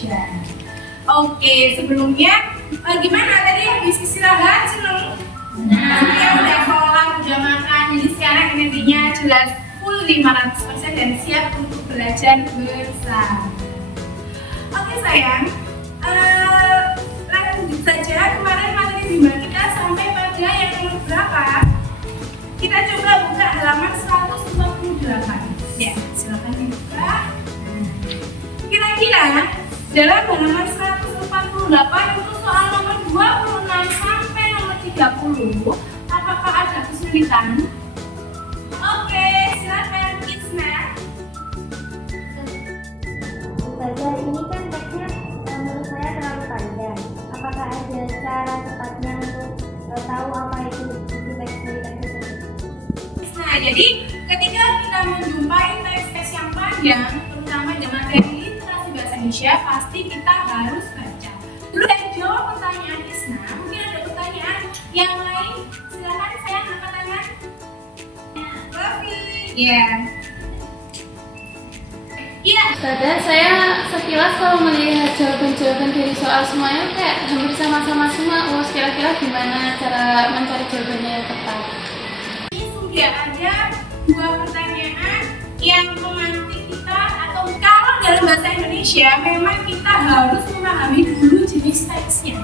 Indonesia. Oke, sebelumnya gimana tadi habis istirahat seneng? Ya udah sholat, udah makan, jadi sekarang energinya jelas full 500% dan siap untuk belajar bersama. Oke sayang, lanjut saja. Kemarin materi bimbel kita sampai pada yang nomor berapa? Kita coba buka halaman 148. Ya, silakan dibuka. Kira-kira dalam halaman 148 itu soal nomor 26 sampai nomor 30, apakah ada kesulitan? Oke, silakan Kisna. Ustazah, ini kan teksnya menurut saya terlalu panjang. Apakah ada cara cepatnya untuk tahu apa itu isi teks dari teks tersebut? Nah, jadi ketika kita menjumpai teks-teks yang panjang, terutama di materi literasi bahasa Indonesia, pasti kita harus baca. Dulu saya jawab pertanyaan Kisna, mungkin ada pertanyaan yang lain. Silakan saya angkat tangan. Rafi. Ya. Iya. Ustazah, saya sekilas kalau melihat jawaban-jawaban dari soal semuanya kayak hampir sama-sama semua. Kira-kira gimana cara mencari jawabannya yang tepat? Ini sudah ada dua pertanyaan yang memantik kita, atau kalau dalam bahasa Indonesia memang kita harus memahami dulu jenis teksnya.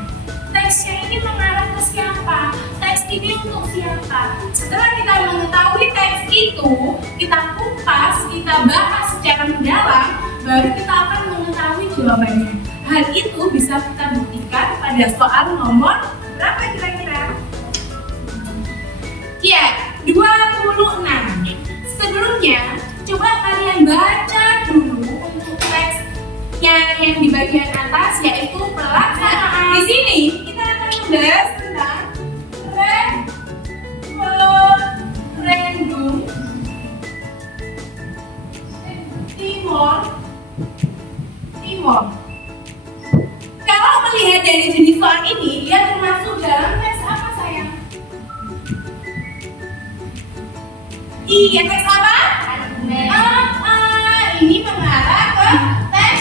Teksnya ini mengarah ke siapa? Teks ini untuk siapa? Setelah kita mengetahui teks itu, kita kupas, kita bahas secara mendalam, baru kita akan mengetahui jawabannya. Hal itu bisa kita buktikan pada soal nomor berapa kira-kira? Ya, 26. Sebelumnya, coba kalian baca dulu untuk teksnya yang di bagian atas, yaitu pelaksanaan. Di sini kita akan membahas tentang referendum Timor. Kalau melihat dari jenis soal ini, dia termasuk dalam teks apa sayang? Iya, teks apa? Ini mengarah ke teks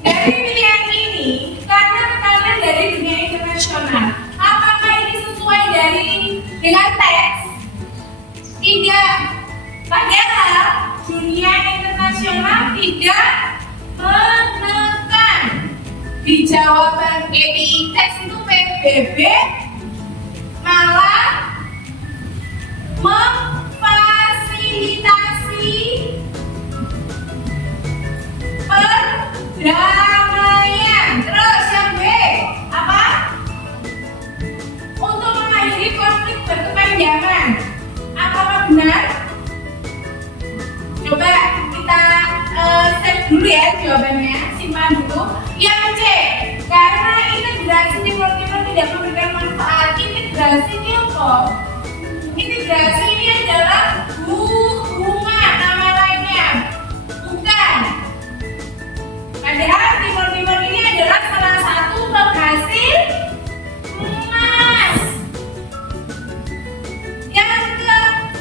dari pilihan ini, karena tekanan dari dunia internasional. Apakah ini sesuai dengan teks? Tidak. Padahal dunia internasional tidak menekan. Di jawaban KPI teks itu PBB malah memfasilitasi perdamaian. Terus yang B apa? Untuk mengakhiri konflik berkepanjangan. Apakah benar? Coba kita save dulu ya jawabannya, simpan dulu. Yang C, karena integrasi Timur tidak memberikan manfaat. Integrasi ini apa? Integrasi ini adalah hubungan, nama lainnya. Bukan. Padahal Timur ini adalah salah satu penghasil emas.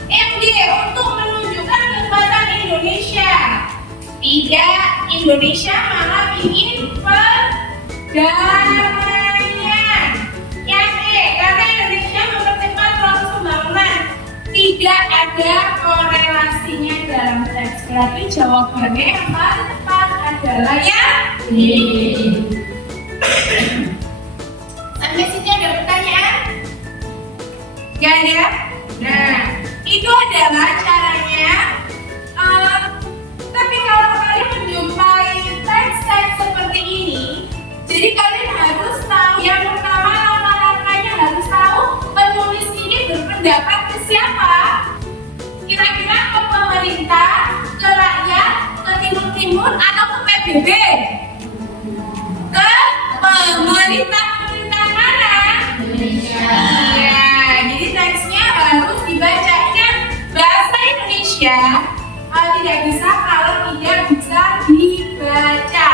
Yang D, untuk menunjukkan kekuatan Indonesia. Tidak, Indonesia malah ingin perdamaian. Yang E, karena Indonesia mempercepat proses pembangunan. Tidak ada korelasinya dalam teks. Berarti jawabannya yang paling tepat adalah yang D. Jessica ada pertanyaan? Gak ada? Nah, itu adalah caranya. Tapi kalau kalian menjumpai teks-teks seperti ini, jadi kalian harus tahu yang pertama, langkah-langkahnya harus tahu penulis ini berpendapat ke siapa? Kira-kira ke pemerintah, ke rakyat, ke timur-timur, atau ke PBB? Ke pemerintah mana? Indonesia. Iya, jadi teksnya harus dibaca. Ingat, bahasa Indonesia tidak bisa kalau tidak bisa dibaca.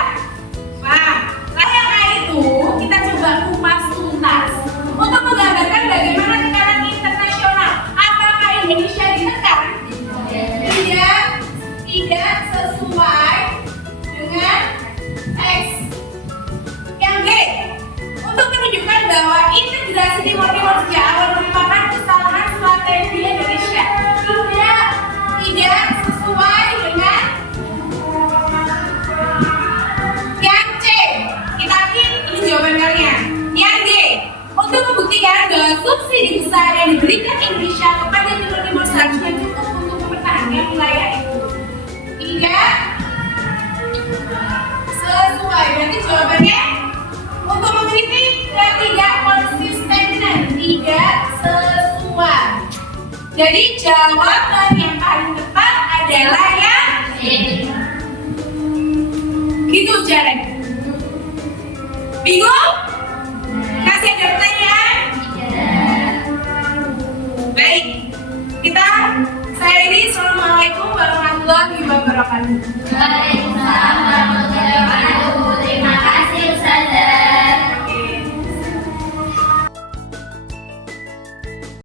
Paham? Karena itu kita coba kupas tuntas untuk menggambarkan bagaimana tekanan internasional. Apakah Indonesia ditekan? Tidak sesuai dengan teks. Yang B, untuk menunjukkan bahwa integrasi Timur-Timur sejak awal merupakan kesalahan strategi Indonesia. Tidak sesuai dengan yang C. Kita ini jawaban kalian. Yang D, untuk membuktikan bahwa subsidi besar yang diberikan Indonesia kepada Timur-Timur seharusnya cukup untuk mempertahankan wilayah itu. Tidak sesuai. Berarti jawabannya untuk mengkritik ketidakkonsistenan, tidak sesuai. Jadi jawaban yang paling tepat adalah yang gitu Jared. Bingung? Masih ada pertanyaan? Baik, kita saya ini. Assalamualaikum warahmatullahi wabarakatuh.